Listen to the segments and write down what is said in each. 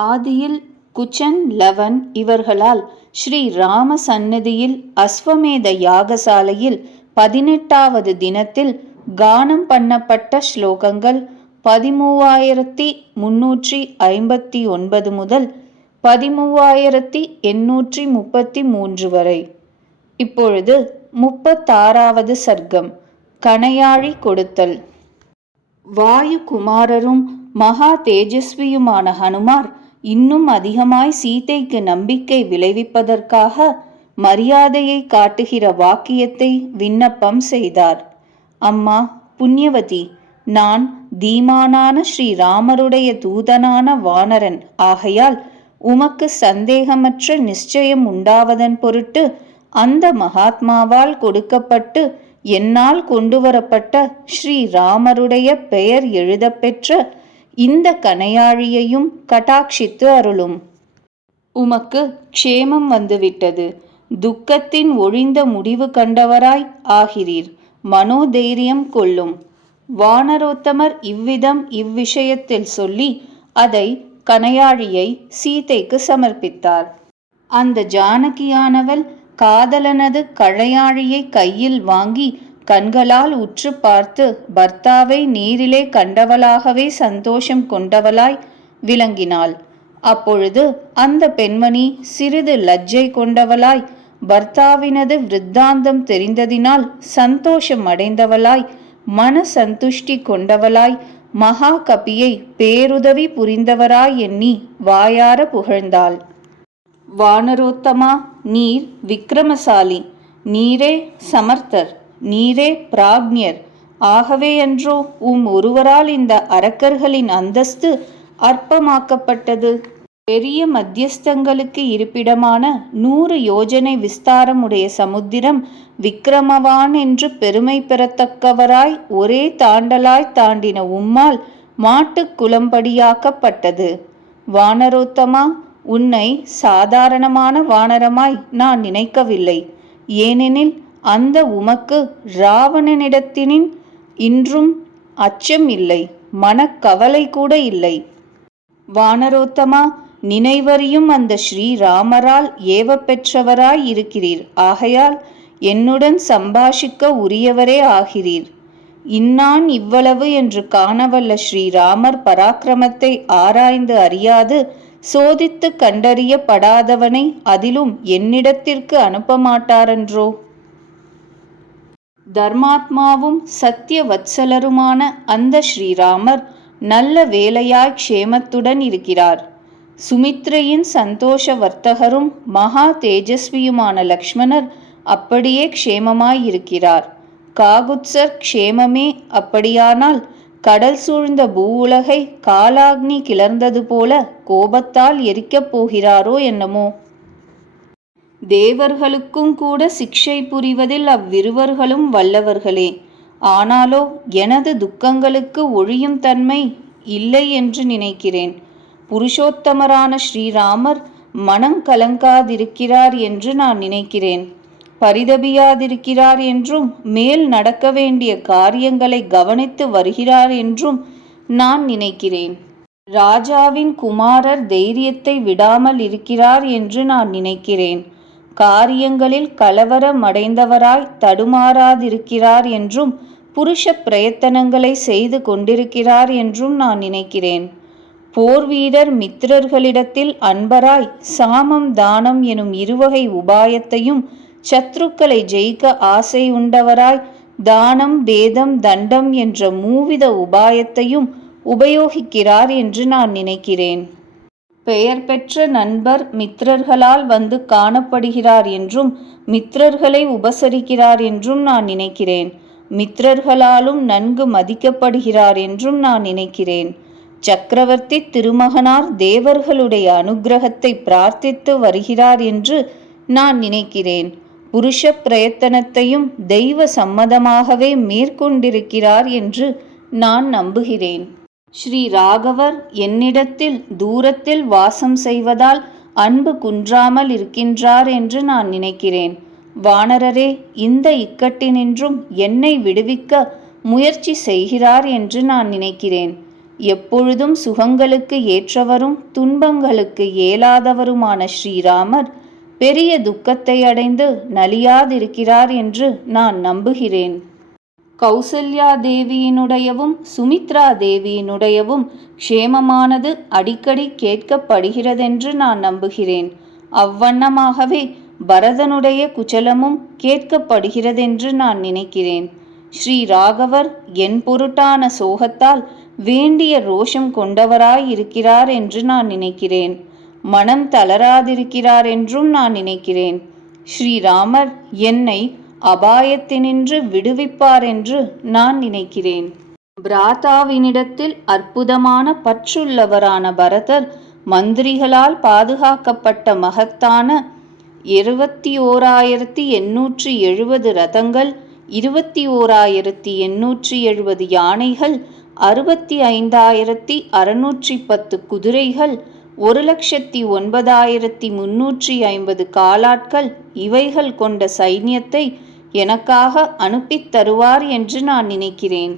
ஆதியில் குச்சன், லவன் இவர்களால் ஸ்ரீ ராம சந்நிதியில் அஸ்வமேத யாகசாலையில் 18வது தினத்தில் கானம் பண்ணப்பட்ட ஸ்லோகங்கள் 13,359 முதல் 13,833 வரை. இப்பொழுது 36வது சர்க்கம். கணையாழி கொடுத்தல். வாயு குமாரரும் மகா தேஜஸ்வியுமான ஹனுமார் இன்னும் அதிகமாய் சீதைக்கு நம்பிக்கை விளைவிப்பதற்காக மரியாதையை காட்டுகிற வாக்கியத்தை விண்ணப்பம் செய்தார். அம்மா புண்ணியவதி, நான் தீமானான ஸ்ரீராமருடைய தூதனான வானரன் ஆகையால் உமக்கு சந்தேகமற்ற நிச்சயம் உண்டாவதன் பொருட்டு அந்த மகாத்மாவால் கொடுக்கப்பட்டு என்னால் கொண்டுவரப்பட்ட ஸ்ரீராமருடைய பெயர் எழுதப்பெற்ற இந்த கணையாழியையும் கட்டாட்சித்து அருளும். உமக்கு க்ஷேமம் வந்துவிட்டது. துக்கத்தின் ஒழிந்த முடிவு கண்டவராய் ஆகிறீர். மனோதைரியம் கொள்ளும். வானரோத்தமர் இவ்விஷயத்தில் சொல்லி அதை கணையாழியை சீதைக்கு சமர்ப்பித்தார். அந்த ஜானகியானவள் காதலனது கணையாழியை கையில் வாங்கி கண்களால் உற்று பார்த்து பர்த்தாவை நேரிலே கண்டவளாகவே சந்தோஷம் கொண்டவளாய் விளங்கினாள். அப்பொழுது அந்த பெண்மணி சிறிது லஜ்ஜை கொண்டவளாய் பர்த்தாவினது விருத்தாந்தம் தெரிந்ததினால் சந்தோஷம் அடைந்தவளாய் மன சந்துஷ்டி கொண்டவளாய் மகா கபியை பேருதவி புரிந்தவராய் எண்ணி வாயார புகழ்ந்தாள். வானரோத்தமா, நீர் விக்ரமசாலி, நீரே சமர்த்தர், நீரே பிராக்ஞர். ஆகவேயன்றோ ஒருவரால் இந்த அரக்கர்களின் அந்தஸ்து அற்பமாக்கப்பட்டது. பெரிய மத்தியஸ்தங்களுக்கு இருப்பிடமான 100 யோஜனை விஸ்தாரமுடைய சமுத்திரம் விக்ரமவான் என்று பெருமை பெறத்தக்கவராய் ஒரே தாண்டலாய் தாண்டின உம்மால் மாட்டுக் குளம்படியாக்கப்பட்டது. வானரோத்தமா, உன்னை சாதாரணமான வானரமாய் நான் நினைக்கவில்லை. ஏனெனில் அந்த உமக்கு ராவணனிடத்தினின் இன்றும் அச்சம் இல்லை, மனக்கவலை கூட இல்லை. வானரோத்தமா, நினைவறியும் அந்த ஸ்ரீராமரால் ஏவப்பெற்றவராய் இருக்கிறீர். ஆகையால் என்னுடன் சம்பாஷிக்க உரியவரே ஆகிறீர். இன்னான் இவ்வளவு என்று காணவல்ல ஸ்ரீராமர் பராக்கிரமத்தை ஆராய்ந்து அறியாது சோதித்து கண்டறியப்படாதவனை அதிலும் என்னிடத்திற்கு அனுப்பமாட்டாரன்றோ? தர்மாத்மாவும் சத்திய வத்சலருமான அந்த ஸ்ரீராமர் நல்ல வேலையாய் க்ஷேமத்துடன் இருக்கிறார். சுமித்ரையின் சந்தோஷ வர்த்தகரும் மகா தேஜஸ்வியுமான லக்ஷ்மணர் அப்படியே க்ஷேமமாய் இருக்கிறார். காகுத்சர் க்ஷேமமே. அப்படியானால் கடல் சூழ்ந்த பூவுலகை காலாக்னி கிளர்ந்தது போல கோபத்தால் எரிக்கப் போகிறாரோ என்னமோ? தேவர்களுக்கும் கூட சிக்ஷை புரிவதில் அவ்விருவர்களும் வல்லவர்களே. ஆனாலோ எனது துக்கங்களுக்கு ஒழியும் தன்மை இல்லை என்று நினைக்கிறேன். புருஷோத்தமரான ஸ்ரீராமர் மனம் கலங்காதிருக்கிறார் என்று நான் நினைக்கிறேன். பரிதபியாதிருக்கிறார் என்றும் மேல் நடக்க வேண்டிய காரியங்களை கவனித்து வருகிறார் என்றும் நான் நினைக்கிறேன். ராஜாவின் குமாரர் தைரியத்தை விடாமல் இருக்கிறார் என்று நான் நினைக்கிறேன். காரியங்களில் கலவரமடைந்தவராய் தடுமாறாதிருக்கிறார் என்றும் புருஷ பிரயத்தனங்களை செய்து கொண்டிருக்கிறார் என்றும் நான் நினைக்கிறேன். போர் வீரர் மித்திரர்களிடத்தில் அன்பராய் சாமம் தானம் எனும் இருவகை உபாயத்தையும் சத்ருக்களை ஜெயிக்க ஆசை உண்டவராய் தானம் பேதம் தண்டம் என்ற மூவித உபாயத்தையும் உபயோகிக்கிறார் என்று நான் நினைக்கிறேன். பெயர் பெற்ற நண்பர் மித்திரர்களால் வந்து காணப்படுகிறார் என்றும் மித்திரர்களை உபசரிக்கிறார் என்றும் நான் நினைக்கிறேன். மித்திரர்களாலும் நன்கு மதிக்கப்படுகிறார் என்றும் நான் நினைக்கிறேன். சக்கரவர்த்தி திருமகனார் தேவர்களுடைய அனுக்கிரகத்தை பிரார்த்தித்து வருகிறார் என்று நான் நினைக்கிறேன். புருஷ பிரயத்தனத்தையும் தெய்வ சம்மதமாகவே மேற்கொண்டிருக்கிறார் என்று நான் நம்புகிறேன். ஸ்ரீ ராகவர் என்னிடத்தில் தூரத்தில் வாசம் செய்வதால் அன்பு குன்றாமல் இருக்கின்றார் என்று நான் நினைக்கிறேன். வானரரே, இந்த இக்கட்டினின்றும் என்னை விடுவிக்க முயற்சி செய்கிறார் என்று நான் நினைக்கிறேன். எப்பொழுதும் சுகங்களுக்கு ஏற்றவரும் துன்பங்களுக்கு ஏலாதவருமான ஸ்ரீராமர் பெரிய துக்கத்தை அடைந்து நலியாதிருக்கிறார் என்று நான் நம்புகிறேன். கௌசல்யா தேவியினுடையவும் சுமித்ரா தேவியினுடையவும் க்ஷேமமானது அடிக்கடி கேட்கப்படுகிறதென்று நான் நம்புகிறேன். அவ்வண்ணமாகவே பரதனுடைய குச்சலமும் கேட்கப்படுகிறதென்று நான் நினைக்கிறேன். ஸ்ரீ ராகவர் என் பொருட்டான சோகத்தால் வேண்டிய ரோஷம் கொண்டவராயிருக்கிறார் என்று நான் நினைக்கிறேன். மனம் தளராதிருக்கிறார் என்றும் நான் நினைக்கிறேன். ஸ்ரீராமர் என்னை அபாயத்தினின்று விடுவிப்பார் என்று நான் நினைக்கிறேன். பிராதாவினிடத்தில் அற்புதமான பற்றுள்ளவரான பரதர் மந்திரிகளால் பாதுகாக்கப்பட்ட மகத்தான 21,870 ரதங்கள், 21,870 யானைகள், 65,610 குதிரைகள், 1,09,350 காலாட்கள் இவைகள் கொண்ட சைன்யத்தை எனக்காக அனுப்பித் தருவார் என்று நான் நினைக்கிறேன்.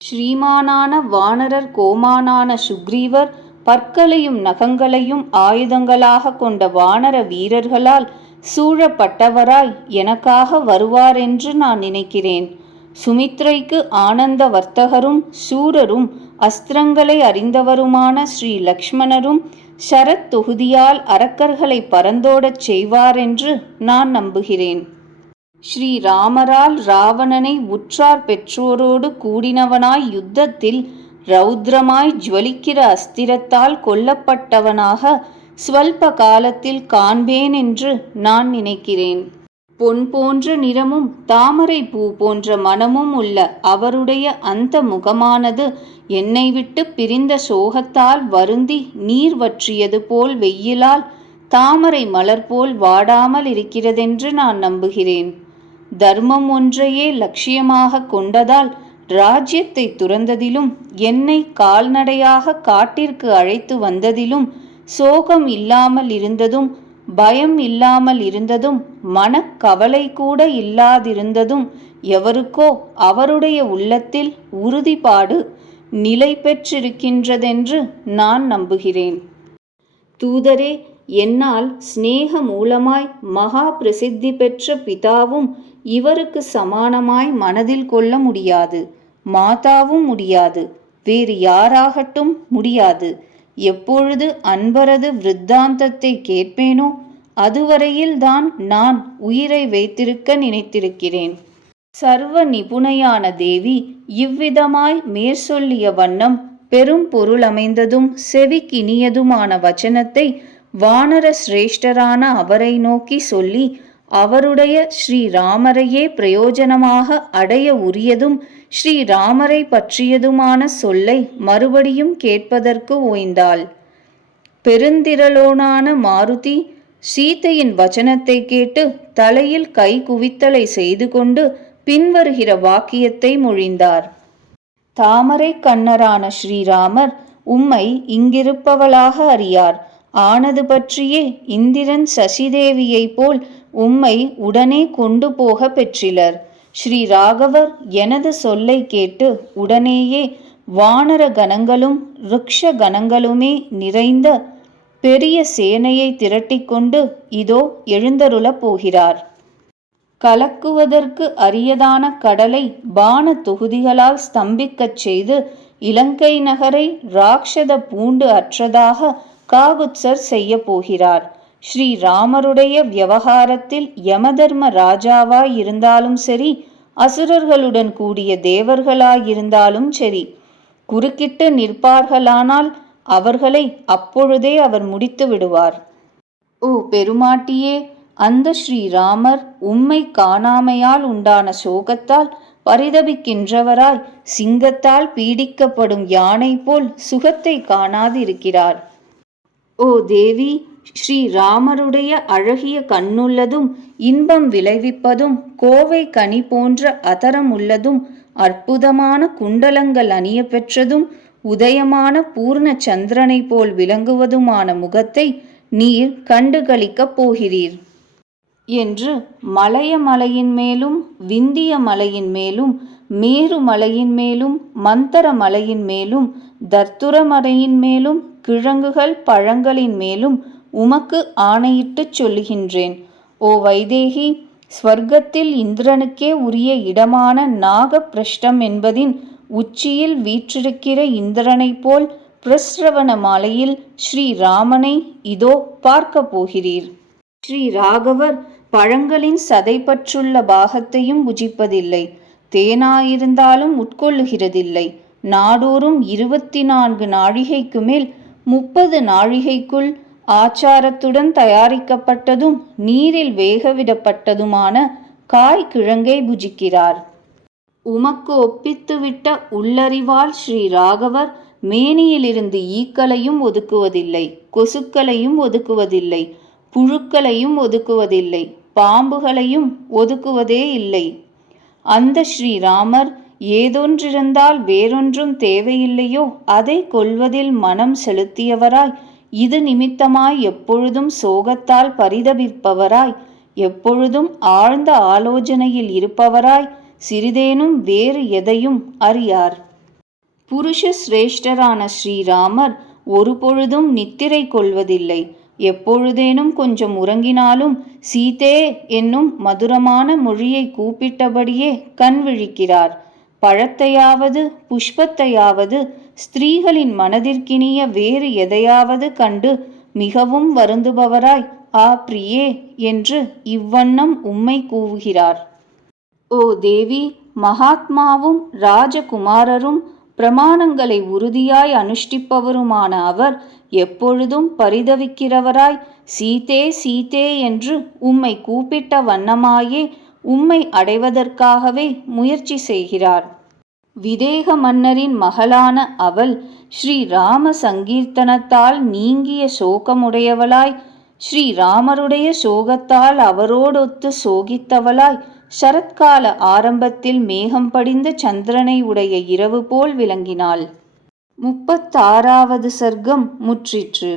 ஸ்ரீமானான வானரர் கோமானான சுக்ரீவர் பற்களையும் நகங்களையும் ஆயுதங்களாக கொண்ட வானர வீரர்களால் சூழப்பட்டவராய் எனக்காக வருவார் என்று நான் நினைக்கிறேன். சுமித்ரைக்கு ஆனந்த வர்த்தகரும் சூரரும் அஸ்திரங்களை அறிந்தவருமான ஸ்ரீ லக்ஷ்மணரும் சரத் தொகுதியால் அரக்கர்களை பறந்தோடச் செய்வார் என்று நான் நம்புகிறேன். ஸ்ரீராமரால் ராவணனை உற்றார் பெற்றோரோடு கூடினவனாய் யுத்தத்தில் ரௌத்ரமாய் ஜுவலிக்கிற அஸ்திரத்தால் கொல்லப்பட்டவனாக ஸ்வல்ப காலத்தில் காண்பேன் என்று நான் நினைக்கிறேன். பொன் போன்ற நிறமும் தாமரை பூ போன்ற மனமும் உள்ள அவருடைய அந்த முகமானது என்னை விட்டு பிரிந்த சோகத்தால் வருந்தி நீர் வற்றியது போல் வெயிலால் தாமரை மலர் போல் வாடாமல் இருக்கிறதென்று நான் நம்புகிறேன். தர்மம் ஒன்றையே லட்சியமாக கொண்டதால் ராஜ்யத்தை துறந்ததிலும் என்னை கால்நடையாக காட்டிற்கு அழைத்து வந்ததிலும் சோகம் இல்லாமல் இருந்ததும் பயம் இல்லாமல் இருந்ததும் மனக்கவலை கூட இல்லாதிருந்ததும் எவருக்கோ அவருடைய உள்ளத்தில் உறுதிப்பாடு நிலை பெற்றிருக்கின்றதென்று நான் நம்புகிறேன். தூதரே, என்னால் ஸ்நேக மூலமாய் மகா பிரசித்தி பெற்ற பிதாவும் இவருக்கு சமானமாய் மனதில் கொள்ள முடியாது. மாதாவும் முடியாது. வேறு யாராகட்டும் முடியாது. எப்பொழுது அன்பரது விருத்தாந்தத்தை கேட்பேனோ அதுவரையில்தான் நான் உயிரை வைத்திருக்க நினைத்திருக்கிறேன். சர்வ நிபுணையான தேவி இவ்விதமாய் மேற்சொல்லிய வண்ணம் பெரும் பொருளமைந்ததும் செவிக்கினியதுமான வச்சனத்தை வானர சிரேஷ்டரான அவரை நோக்கி சொல்லி அவருடைய ஸ்ரீராமரையே பிரயோஜனமாக அடைய உரியதும் ஸ்ரீராமரை பற்றியதுமான சொல்லை மறுபடியும் கேட்பதற்கு ஓய்ந்தாள். பெருந்திரளோனான மாருதி சீதையின் வச்சனத்தை கேட்டு தலையில் கை குவித்தலை செய்து கொண்டு பின்வருகிற வாக்கியத்தை மொழிந்தார். தாமரை கண்ணரான ஸ்ரீராமர் உம்மை இங்கிருப்பவளாக அறியார். ஆனது பற்றியே இந்திரன் சசிதேவியைப் போல் உம்மை உடனே கொண்டு போக பெற்றிலர். ஸ்ரீ ராகவர் எனது சொல்லை கேட்டு உடனேயே வானர கணங்களும் ருக்ஷ கணங்களுமே நிறைந்த பெரிய சேனையை திரட்டிக்கொண்டு இதோ எழுந்தருளப் போகிறார். கலக்குவதற்கு அரியதான கடலை பான தொகுதிகளால் ஸ்தம்பிக்கச் செய்து இலங்கை நகரை ராட்சத பூண்டு அற்றதாக காகுத்சர் செய்ய போகிறார். ஸ்ரீராமருடைய விவகாரத்தில் யமதர்ம ராஜாவாய் இருந்தாலும் சரி, அசுரர்களுடன் கூடிய தேவர்களாயிருந்தாலும் சரி, குறுக்கிட்டு நிற்பார்களானால் அவர்களை அப்பொழுதே அவர் முடித்து விடுவார். ஓ பெருமாட்டியே, அந்த ஸ்ரீராமர் உம்மை காணாமையால் உண்டான சோகத்தால் பரிதபிக்கின்றவராய் சிங்கத்தால் பீடிக்கப்படும் யானை போல் சுகத்தை காணாது இருக்கிறார். ஓ தேவி, ஸ்ரீராமருடைய அழகிய கண்ணுள்ளதும் இன்பம் விளைவிப்பதும் கோவை கனி போன்ற அதரம் உள்ளதும் அற்புதமான குண்டலங்கள் அணிய பெற்றதும் உதயமான பூர்ண சந்திரனை போல் விளங்குவதுமான முகத்தை நீர் கண்டுகளிக்கப் போகிறீர் என்று மலைய மலையின் மேலும் விந்திய மலையின் மேலும் மேரு மலையின் மேலும் மந்தர மலையின் மேலும் தர்த்துர மலையின் மேலும் கிழங்குகள் பழங்களின் மேலும் உமக்கு ஆணையிட்டுச் சொல்லுகின்றேன். ஓ வைதேகி, ஸ்வர்க்கத்தில் இந்திரனுக்கே உரிய இடமான நாகப்பிரஷ்டம் என்பதின் உச்சியில் வீற்றிருக்கிற இந்திரனைப் போல் பிரஸ்ரவண மாலையில் ஸ்ரீராமனை இதோ பார்க்கப் போகிறீர். ஸ்ரீ ராகவர் பழங்களின் சதைப்பற்றுள்ள பாகத்தையும் புஜிப்பதில்லை. தேனாயிருந்தாலும் உட்கொள்ளுகிறதில்லை. நாடோறும் 24 நாழிகைக்கு மேல் 30 நாழிகைக்குள் ஆச்சாரத்துடன் தயாரிக்கப்பட்டதும் நீரில் வேகவிடப்பட்டதுமான காய் கிழங்கை புஜிக்கிறார். உமக்கு ஒப்பித்துவிட்ட உள்ளறிவால் ஸ்ரீ ராகவர் மேனியிலிருந்து ஈக்களையும் ஒதுக்குவதில்லை, கொசுக்களையும் ஒதுக்குவதில்லை, புழுக்களையும் ஒதுக்குவதில்லை, பாம்புகளையும் ஒதுக்குவதே இல்லை. அந்த ஸ்ரீராமர் ஏதொன்றிருந்தால் வேறொன்றும் தேவையில்லையோ அதை கொள்வதில் மனம் செலுத்தியவராய், இது நிமித்தமாய் எப்பொழுதும் சோகத்தால் பரிதபிப்பவராய், எப்பொழுதும் ஆழ்ந்த ஆலோசனையில் இருப்பவராய், சிறிதேனும் வேறு எதையும் அறியார். புருஷ சிரேஷ்டரான ஸ்ரீராமர் ஒரு பொழுதும் நித்திரை கொள்வதில்லை. எப்பொழுதேனும் கொஞ்சம் உறங்கினாலும் சீதே என்னும் மதுரமான மொழியை கூப்பிட்டபடியே கண் விழிக்கிறார். பழத்தையாவது புஷ்பத்தையாவது ஸ்திரீகளின் மனதிற்கினிய வேறு எதையாவது கண்டு மிகவும் வருந்துபவராய், ஆ பிரியே என்று இவ்வண்ணம் உம்மை கூவுகிறார். ஓ தேவி, மகாத்மாவும் ராஜகுமாரரும் பிரமாணங்களை உறுதியாய் அனுஷ்டிப்பவருமான அவர் எப்பொழுதும் பரிதவிக்கிறவராய், சீதே சீதே என்று உம்மை கூப்பிட்ட வண்ணமாயே உம்மை அடைவதற்காகவே முயற்சி செய்கிறார். விதேக மன்னரின் மகளான அவள் ஸ்ரீராம சங்கீர்த்தனத்தால் நீங்கிய சோகமுடையவளாய், ஸ்ரீராமருடைய சோகத்தால் அவரோடொத்து சோகித்தவளாய், சரத்கால ஆரம்பத்தில் மேகம் படிந்த சந்திரனை உடைய இரவு போல் விளங்கினாள். 36வது சர்க்கம் முற்றிற்று.